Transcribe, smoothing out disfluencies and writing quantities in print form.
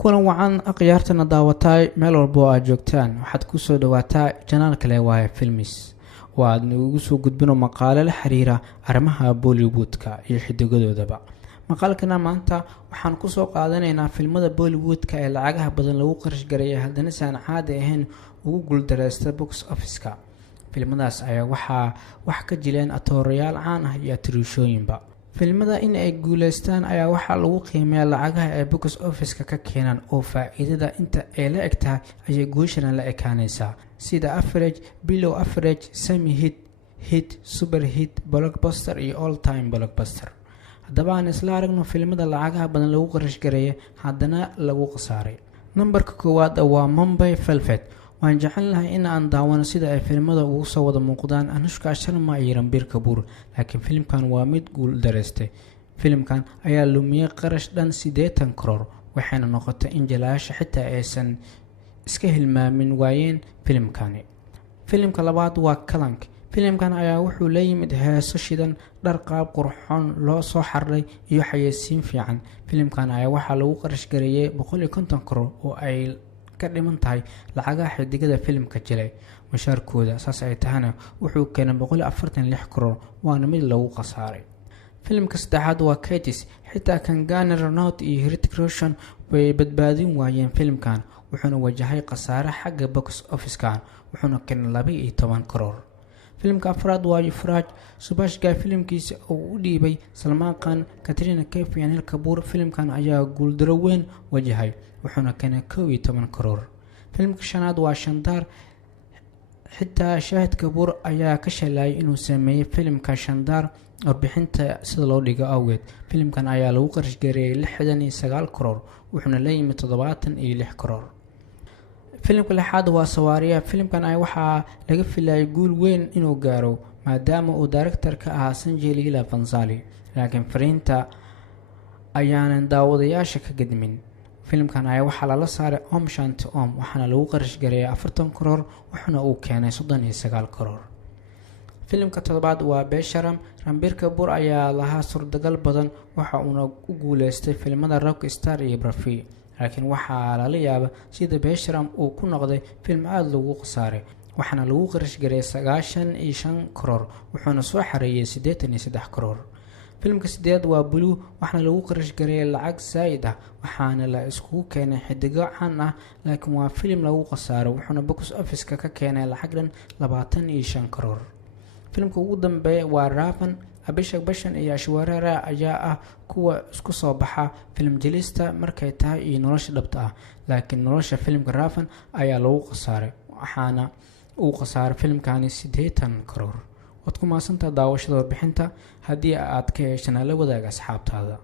kulan wacan akhyaartana daawatay meel walbo aad joogtaan waxaad ku soo dhawaataa janaal kale waaye filmis oo aad nagu soo gudbino maqaale la xiriira arrimaha Bollywoodka iyo xidigadoodaba. maqaalkana maanta waxaan ku soo qaadanaynaa filmada Bollywoodka ee lacagaha badan lagu qarash gareeyay haddana aan caadi ahayn ugu guuldareystay box office-ka. filmadaas ayaa wax ka jileen atoorayaal caan ah iyo tirishooyinba. filmada in ay guuleystaan ayaa waxaa lagu qiimeeyaa lacagaha ay box office-ka ka keenaan oo faa'iidada inta ay la egtahay ayay guushana la ekaanaysaa, sida average, below average, semi hit, super hit, blockbuster iyo all time blockbuster. haddaba aan isla aragno filmada lacagaha badan lagu qarash gareeyay haddana lagu khasaaray. nambarka koowaad waa Mumbai Velvet. waan jecelnahay in aan daawano sida ay filmada ugu soo wada muuqdaan Anushka Sharma iyo Ranbir Kapoor, laakiin filmkan waa mid guul dareystay. filmkan ayaa lumiyay qarash dhan 80 crore, waxayna noqotay in jalaasha xitaa aysan iska hilmaamin waayeen filmkani. filmka labaad waa Kalank. filmkan ayaa wuxuu la yimid heeso shidan, dhar qaab qurxoon loo soo xarray iyo xayeysiin fiican. filmkan ayaa waxaa lagu qarash gareeyay 150 crore oo ay ka dhiman tahay lacagaha xidigada filmka jilay mushaarkooda. saas ay tahana wuxuu keenay 146 crore, waana mid lagu khasaaray. filmka saddexaad waa Katniss. xitaa Kangana Ranaut iyo Hrithik Roshan way badbaadin waayeen filmkan, wuxuuna wajahay khasaare xagga box office-kan, wuxuuna keenay 12 crore. filmka afraad waa Yufraj. Subhash Ghai filmkiisa oo u dhiibay Salman Khan, Katrina Kaif iyo Anil Kapoor. filmkan ayaa guuldaro weyn wajahay, wuxuuna keenay 12 crore. filmka shanaad waa Shandar. xitaa Shahid Kapoor ayaa ka shalayay inuu sameeyay filmka Shandar warbixinta sida loo dhigo awgeed. filmkan ayaa lagu qarash gareeyay 69 crore, wuxuuna la yimid 76 crore. filmka lixaad waa Sawaariya. filmkan ayaa waxaa laga filayay guul weyn inuu gaaro maadaama uu director-ka ahaa Sanjay Leela Bhansali, laakiin fariinta ayaanan daawadayaasha ka gadmin. filmkan ayaa waxaa lala saaray Om Shanti Om, waxaana lagu qarash gareeyay 40 crore, wuxuuna uu keenay 39 crore. filmka toddobaad waa Besharam. Ranbir Kapoor ayaa lahaa suurtagal badan, waxa uuna u guuleystay filmada Rockstar iyo Barafi, laakiin waxaa lala yaabaa sida Besharam uu ku noqday film aad lagu khasaaray, waxaana lagu qarash gareeyay 95 crore, wuxuuna soo xareeyay 83 crore. filmka sideed waa Blue. waxaana lagu qarash gareeyay lacag zaid ah, waxaana la isku keenay xidigo caan ah, laakiin waa film lagu khasaaray, wuxuuna box office-ka ka keenay lacag dhan 25 crore. filmka ugu dambeeya waa Ravan. Abhishek Bachchan iyo Aishwarya Rai ayaa ah kuwa isku soo baxa film jelista markay tahay iyo nolosha dhabta ah, laakiin nolosha filmka Ravan ayaa lagu khasaaray, waxaana uu khasaaray filmkani 80 crore. waad ku maasantaa daawashada warbixinta. haddii aad ka heshana la wadaag asxaabtaada.